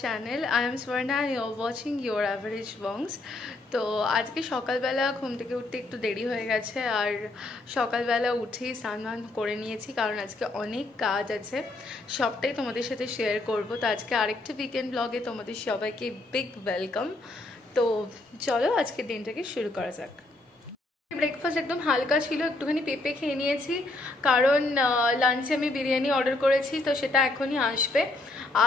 channel. I am Swarna and you are watching Your Average Bongs. তো আজকে সকালবেলা ঘুম থেকে উঠতে একটু দেরি হয়ে গেছে আর সকালবেলা উঠেই স্নান করে নিয়েছি কারণ আজকে অনেক কাজ আছে, সবটাই তোমাদের সাথে শেয়ার করব। তো আজকে আরেকটা উইকেন্ড ব্লগে তোমাদের সবাইকে বিগ ওয়েলকাম। তো চলো আজকে দিনটাকে শুরু করা যাক। ব্রেকফাস্ট একদম হালকা ছিল, একটুখানি পেঁপে খেয়ে নিয়েছি কারণ লাঞ্চে আমি বিরিয়ানি অর্ডার করেছি, তো সেটা এখনই আসবে।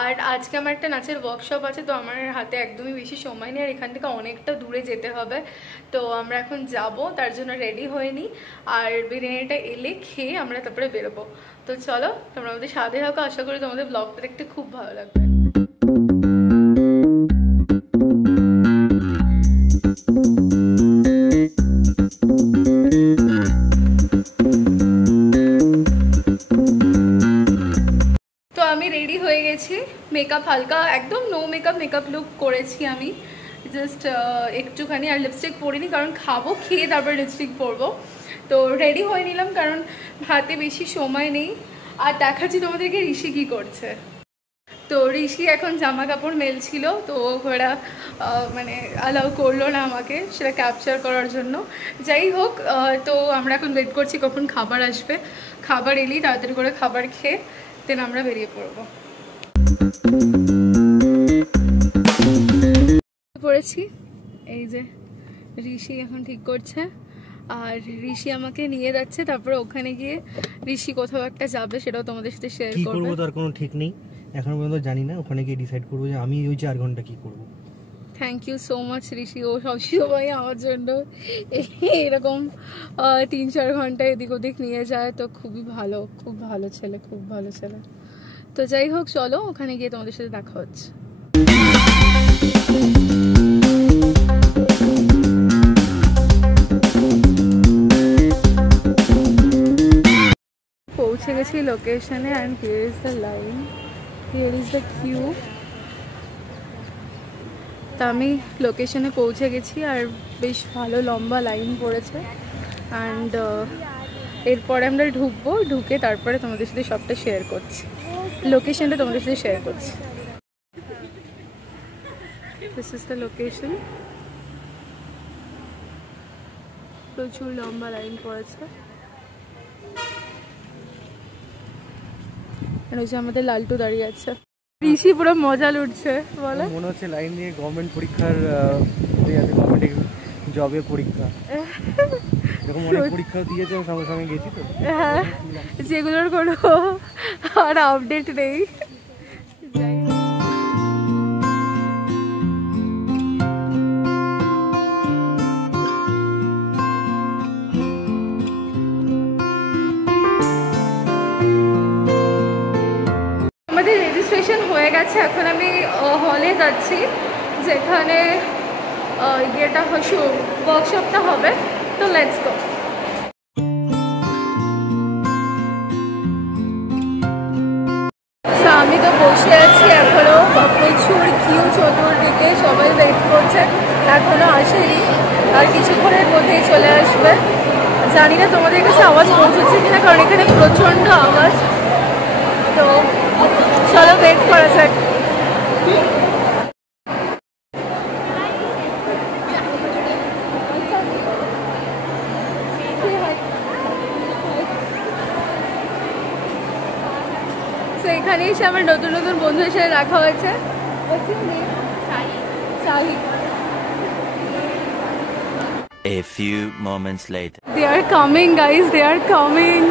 আর আজকে আমার একটা নাচের ওয়ার্কশপ আছে, তো আমার হাতে একদমই বেশি সময় নেই আর এখান থেকে অনেকটা দূরে যেতে হবে। তো আমরা এখন যাব, তার জন্য রেডি হয়ে নিই আর বিরিয়ানিটা এলে খেয়ে আমরা তারপরে বেরোবো। তো চলো তোমরা আমাদের সাথে থাকো, আশা করি তোমাদের ব্লগটা দেখতে খুব ভালো লাগবে। মেকআপ হালকা একদম নো মেকআপ লুক করেছি আমি, জাস্ট একটুখানি, আর লিপস্টিক পরিনি কারণ খাবো, খেয়ে তারপর লিপস্টিক পরবো। তো রেডি হয়ে নিলাম কারণ হাতে বেশি সময় নেই। আর দেখাচ্ছি তোমাদেরকে ঋষি কি করছে। তো ঋষি এখন জামা কাপড় মেলছিল, তো ওরা মানে অ্যালাউ করলো না আমাকে সেটা ক্যাপচার করার জন্য। যাই হোক, তো আমরা এখন ওয়েট করছি কখন খাবার আসবে। খাবার এলেই তাড়াতাড়ি করে খাবার খেয়ে দেন আমরা বেরিয়ে পড়বো। পড়েছি, এই যে ঋষি এখন ঠিক করছে আর ঋষি আমাকে নিয়ে যাচ্ছে, তারপরে ওখানে গিয়ে ঋষি কোথাও একটা যাবে, সেটাও তোমাদের সাথে শেয়ার করব। কি করব তার কোনো ঠিক নেই, এখনো পর্যন্ত জানি না, ওখানে গিয়ে ডিসাইড করব যে আমি ওই 4 ঘন্টা কি করব। থ্যাংক ইউ সো মাচ ঋষি, ও সবসময় আমার জন্য এরকম 3-4 ঘন্টা এদিক ওদিক নিয়ে যায়, তো খুবই ভালো, খুব ভালো ছেলে, খুব ভালো ছেলে। তো যাই হোক চলো ওখানে গিয়ে তোমাদের সাথে দেখা হচ্ছে। পৌঁছে গেছি লোকেশনে and here is the line, here is the queue. তা আমি লোকেশনে পৌঁছে গেছি আর বেশ ভালো লম্বা লাইন পড়েছে অ্যান্ড এরপরে আমরা ঢুকবো, ঢুকে তারপরে তোমাদের সাথে সবটা শেয়ার করছি, লোকেশনটা তোমাদের সাথে শেয়ার করছি। দিস ইজ দ্য লোকেশন, প্রচুর লম্বা লাইন পড়েছে। ওই যে আমাদের লালটু দাঁড়িয়ে আছে, ঋষি পুরো মজা লুটছে। বলে মনে হচ্ছে লাইন দিয়ে গভর্নমেন্ট পরীক্ষার গভর্নমেন্ট জবের পরীক্ষা, এরকম অনেক পরীক্ষা দিয়েছে, সঙ্গে সঙ্গে গেছি তো। হ্যাঁ, যেগুলোর কোনো আর আপডেট নেই। আমাদের রেজিস্ট্রেশন হয়ে গেছে, এখন আমি হলে যাচ্ছি যেখানে ইয়েটা ওয়ার্কশপটা হবে। তো লেটস গো। আমি তো বসে আছি এখনো, প্রচুর কিউ চতুর্দিকে, সবাই ওয়েট করছে, এখনো আসেনি, আর কিছুক্ষণের মধ্যেই চলে আসবে। জানি না তোমাদের কাছে আওয়াজ পৌঁছচ্ছে কিনা কারণ এখানে প্রচণ্ড আওয়াজ। তো চলো ওয়েট করা যাক। এখানে এসে আমার নতুন নতুন বন্ধুদের সাথে দেখা হয়েছে। A few moments later. They are coming, guys. They are coming.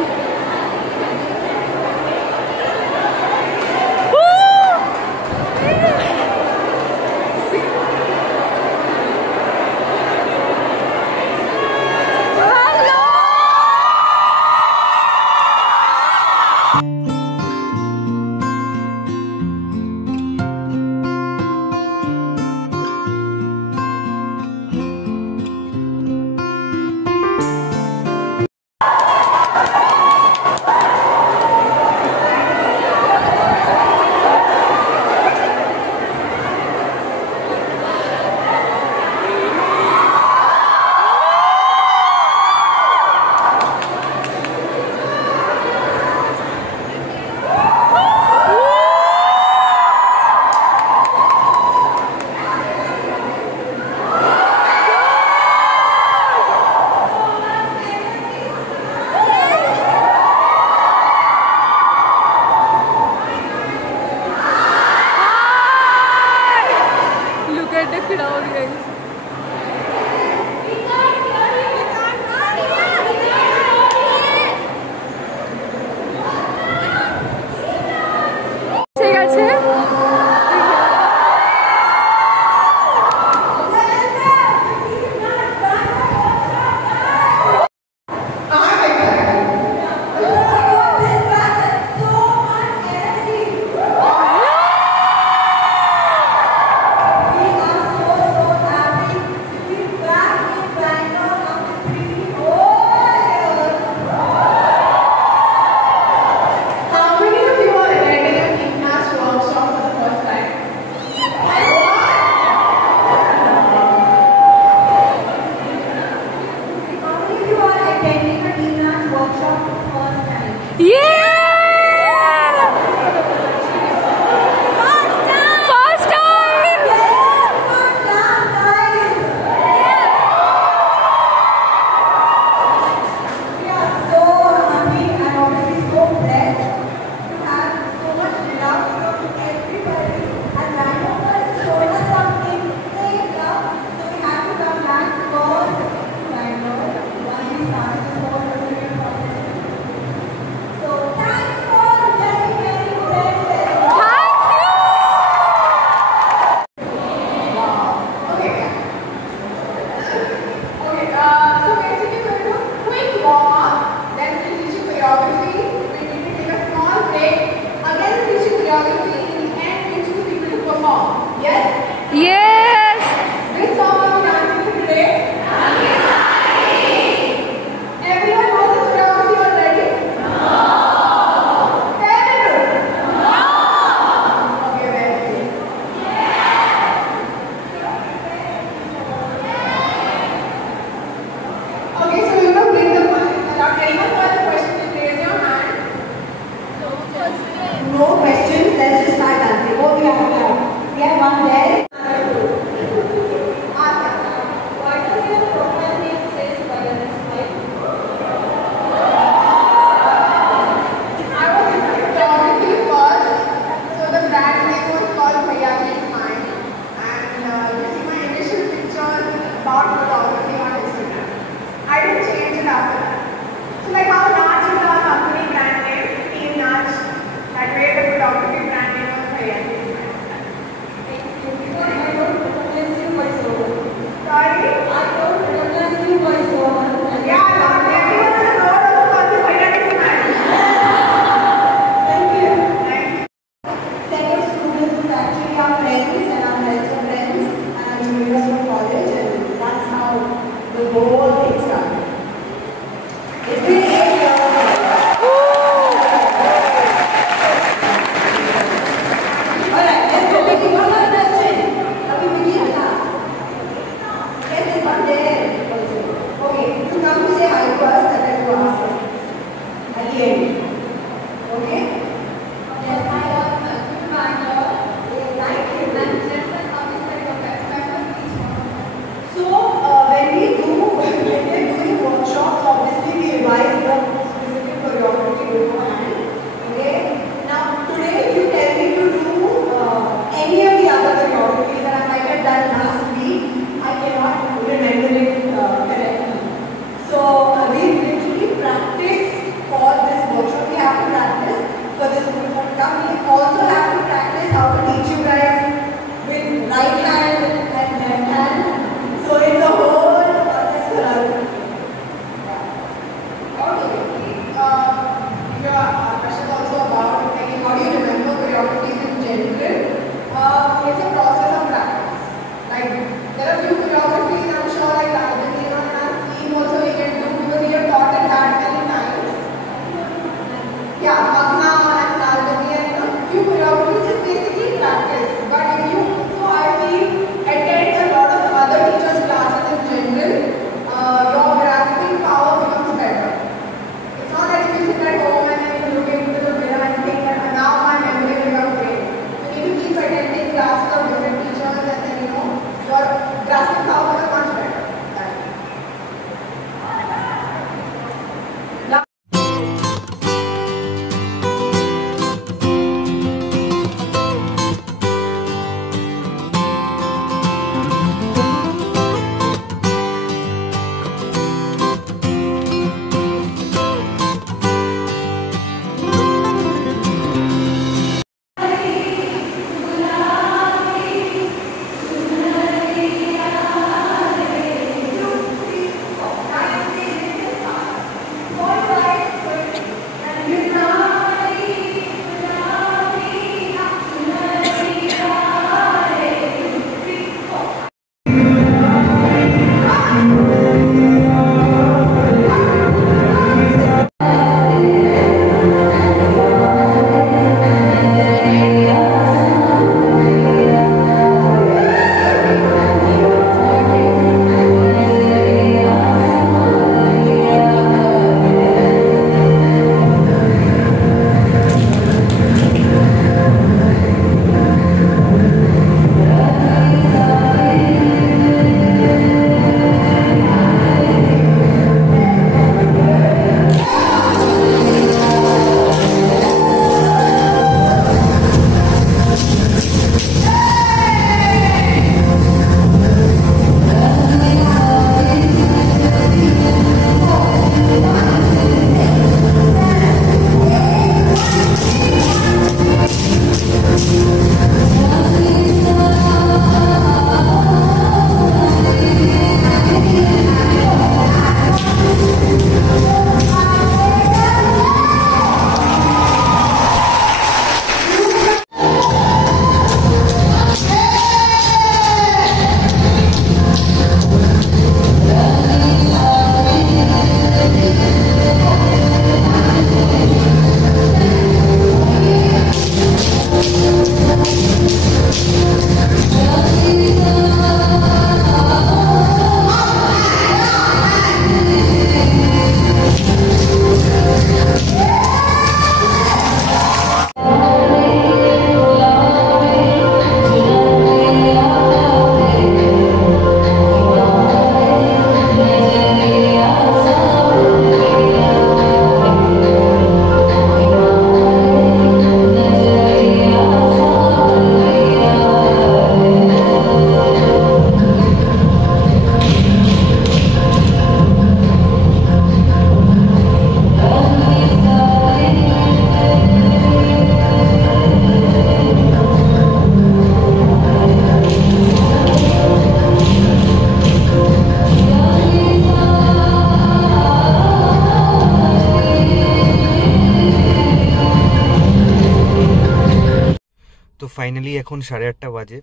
Finally এখন 8:30 বাজে,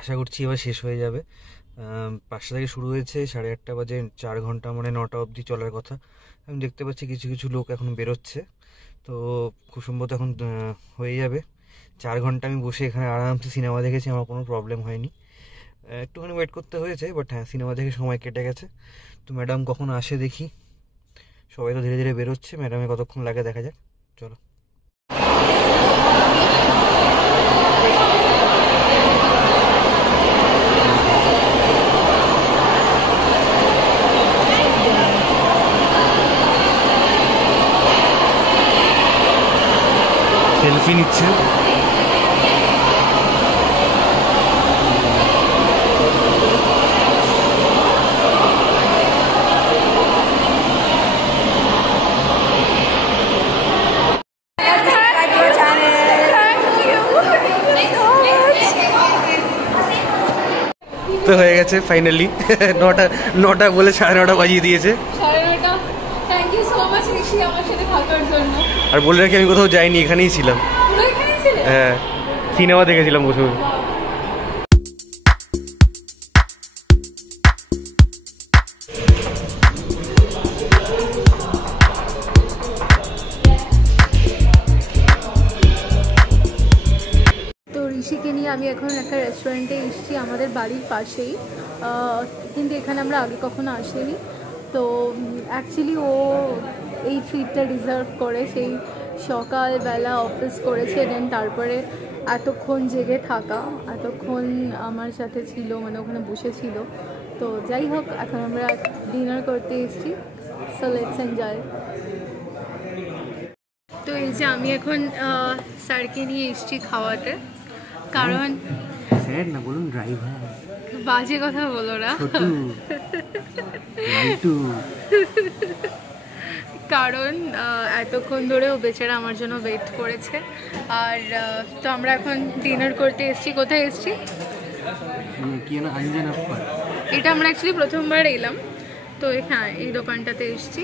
আশা করছি এবার শেষ হয়ে যাবে। 5টা থেকে শুরু হয়েছে, 8:30 বাজে, 4 ঘন্টা মানে 9টা অবধি চলার কথা। আমি দেখতে পাচ্ছি কিছু কিছু লোক এখন বেরোচ্ছে, তো খুব সম্ভবত এখন হয়ে যাবে। 4 ঘন্টা আমি বসে এখানে আরামসে সিনেমা দেখেছি, আমার কোনো প্রবলেম হয়নি। একটুখানি ওয়েট করতে হয়েছে, বাট হ্যাঁ সিনেমা দেখে সময় কেটে গেছে। তো ম্যাডাম কখন আসে দেখি, সবাই তো ধীরে ধীরে বেরোচ্ছে, ম্যাডামে কতক্ষণ লাগে দেখা যাক। চলো। সেলফি নিচ্ছে। তো হয়ে গেছে ফাইনালি। নটা বলে 9:30 বাজিয়ে দিয়েছে। 9:30। থ্যাংক ইউ সো মাচ ঋষি আমার সাথে থাকার জন্য। আর বলে রাখি আমি কোথাও যাইনি, এখানেই ছিলাম। পুরো এখানেই ছিলে? হ্যাঁ, সিনেমা দেখেছিলাম বসে। তো ঋষিকে নিয়ে আমি এখন একটা রেস্টুরেন্টে এসেছি আমাদের বাড়ির পাশেই, কিন্তু এখানে আমরা আগে কখনো আসিনি। তো অ্যাকচুয়ালি ও এই ট্রিটটা ডিজার্ভ করে। সেই সকালবেলা অফিস করেছে, দেন তারপরে এতক্ষণ জেগে থাকা, এতক্ষণ আমার সাথে ছিল, মানে ওখানে বসেছিল। তো যাই হোক, এখন আমরা ডিনার করতে এসেছি। So let's enjoy. তো এই যে আমি এখন স্যারকে নিয়ে এসেছি খাওয়াতে, কারণ স্যার না বলুন, ড্রাইভার। বাজে কথা বলো না। কারণ এতক্ষণ ধরে ও বেচারা আমার জন্য ওয়েট করেছে। আর তো আমরা এখন ডিনার করতে এসেছি। কোথায় এসেছি? এটা আমরা অ্যাকচুয়ালি প্রথমবার এলাম। তো হ্যাঁ, এই দোকানটাতে এসেছি,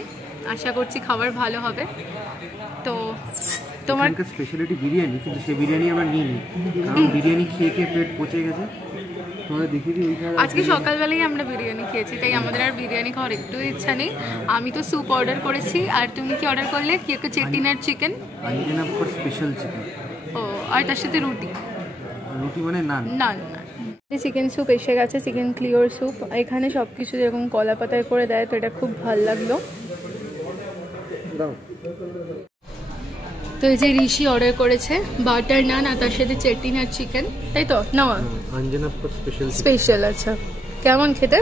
আশা করছি খাবার ভালো হবে। তো তোমার স্পেশালিটি বিরিয়ানি, কিন্তু সেই বিরিয়ানি আমরা নিইনি, কারণ বিরিয়ানি খেয়ে খেয়ে পেট পচে গেছে। আজকে সকালবেলায় আমরা বিরিয়ানি খেয়েছি, তাই আমাদের আর বিরিয়ানি খাওয়ার একটু ইচ্ছা নেই। আমি তো স্যুপ অর্ডার করেছি। আর তুমি কি অর্ডার করলে? কি একটা চেটিনার চিকেন, স্পেশাল চিকেন। ও আর তার সাথে রুটি। রুটি মানে নান। নান। চিকেন স্যুপ এসে গেছে, চিকেন ক্লিওর স্যুপ। এখানে সব কিছু যেরকম কলা পাতায় করে দেয়, তো এটা খুব ভালো লাগলো। তো এই যে ঋষি অর্ডার করেছে বাটার নান আর তার সাথে চেটিনার চিকেন, তাই তো না? স্পেশাল। আচ্ছা, কেমন খেতে?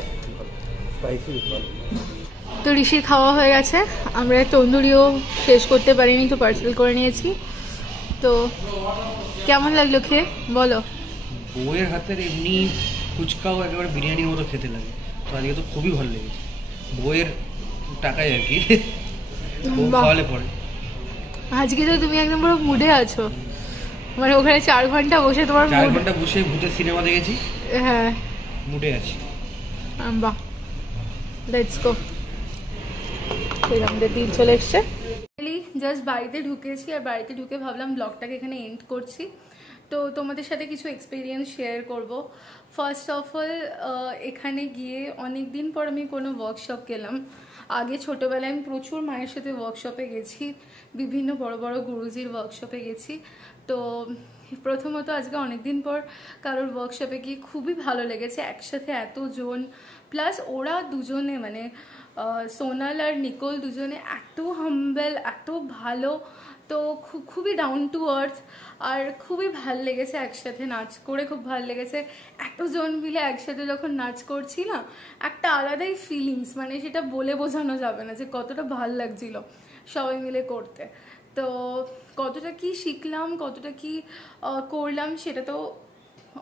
তো ঋষির খাওয়া হয়ে গেছে। আমরা তন্দুরিও শেষ করতে পারিনি, তো পার্সেল করে নিয়েছি। তো কেমন লাগলো খেয়ে বলো? বউয়ের হাতের এমনি ফুচকাও একেবারে বিরিয়ানির মতো খেতে লাগে, তো আজকে তো খুবই ভালো লেগেছে। বউয়ের টাকায় আর কি, বউ খাওয়ালে পরে। আজকে তো তুমি একদম পুরো মুডে আছো, মানে ওখানে 4 ঘন্টা বসে তোমার 4 ঘন্টা বসে ভূতের সিনেমা দেখেছি। হ্যাঁ, মুডে আছি। বাহ, লেটস গো। আমাদের দিন চলে এসছে। জাস্ট বাড়িতে ঢুকেছি, আর বাড়িতে ঢুকে ভাবলাম ব্লগটাকে এখানে এন্ড করছি। তো তোমাদের সাথে কিছু এক্সপিরিয়েন্স শেয়ার করব। ফার্স্ট অফ অল, এখানে গিয়ে অনেক দিন পর আমি কোনো ওয়ার্কশপ গেলাম। আগে ছোটোবেলায় আমি প্রচুর মায়ের সাথে ওয়ার্কশপে গেছি, বিভিন্ন বড় বড় গুরুজির ওয়ার্কশপে গেছি। তো প্রথমত আজকে অনেক দিন পর কারোর ওয়ার্কশপে গিয়ে খুবই ভালো লেগেছে। একসাথে এতজন, প্লাস ওরা দুজনে, মানে সোনাল আর নিকোল দুজনে এত হাম্বেল, এত ভালো। তো খুবই ডাউন টু আর্থ, আর খুবই ভাল লেগেছে। একসাথে নাচ করে খুব ভাল লেগেছে। এতজন মিলে একসাথে যখন নাচ করছি না, একটা আলাদাই ফিলিংস, মানে সেটা বলে বোঝানো যাবে না যে কতটা ভাল লাগছিল সবাই মিলে করতে। তো কতটা কি শিখলাম, কতটা কি করলাম, সেটা তো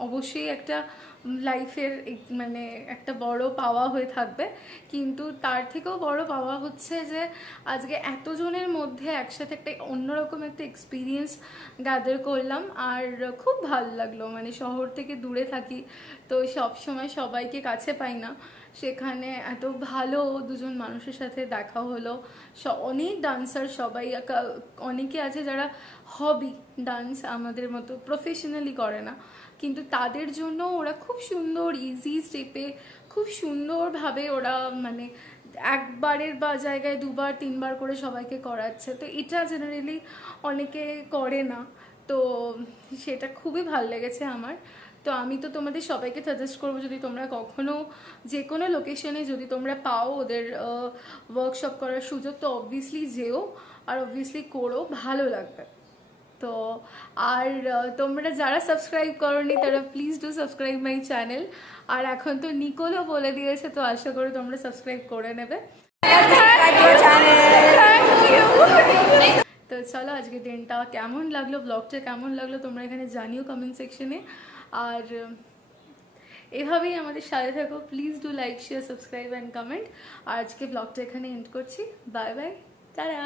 অবশ্যই একটা লাইফের মানে একটা বড় পাওয়া হয়ে থাকবে। কিন্তু তার থেকেও বড় পাওয়া হচ্ছে যে আজকে এতজনের মধ্যে একসাথে একটা অন্যরকম একটা এক্সপিরিয়েন্স গ্যাদার করলাম। আর খুব ভালো লাগলো, মানে শহর থেকে দূরে থাকি, তো সব সময় সবাইকে কাছে পাই না। সেখানে এত ভালো দুজন মানুষের সাথে দেখা হলো। অনেক ডান্সার, সবাই, অনেকে আছে যারা হবি ডান্স, আমাদের মতো প্রফেশনালি করে না, কিন্তু তাদের জন্য ওরা খুব সুন্দর ইজি স্টেপে খুব সুন্দরভাবে ওরা মানে একবারের বা জায়গায় 2বার 3বার করে সবাইকে করাচ্ছে। তো এটা জেনারেলি অনেকে করে না, তো সেটা খুবই ভালো লেগেছে আমার। তো আমি তো তোমাদের সবাইকে সাজেস্ট করবো, যদি তোমরা কখনো যে কোনো লোকেশনে যদি তোমরা পাও ওদের ওয়ার্কশপ করার সুযোগ, তো অবভিয়াসলি যেও, আর অবভিয়াসলি করো, ভালো লাগবে। তো আর তোমরা যারা সাবস্ক্রাইব করোনি তারা please do subscribe my channel. আর এখন তো নিকোলও বলে দিয়েছে, তো আশা করি তোমরা সাবস্ক্রাইব করে নেবে। তো চলো আজকে দিনটা কেমন লাগলো, ব্লগটা কেমন লাগলো তোমরা এখানে জানিও কমেন্ট সেকশনে। আর এভাবেই আমাদের সাথে থাকো, please do like share subscribe and comment. আর আজকে ব্লগটা এখানে এন্ড করছি। Bye bye, tata.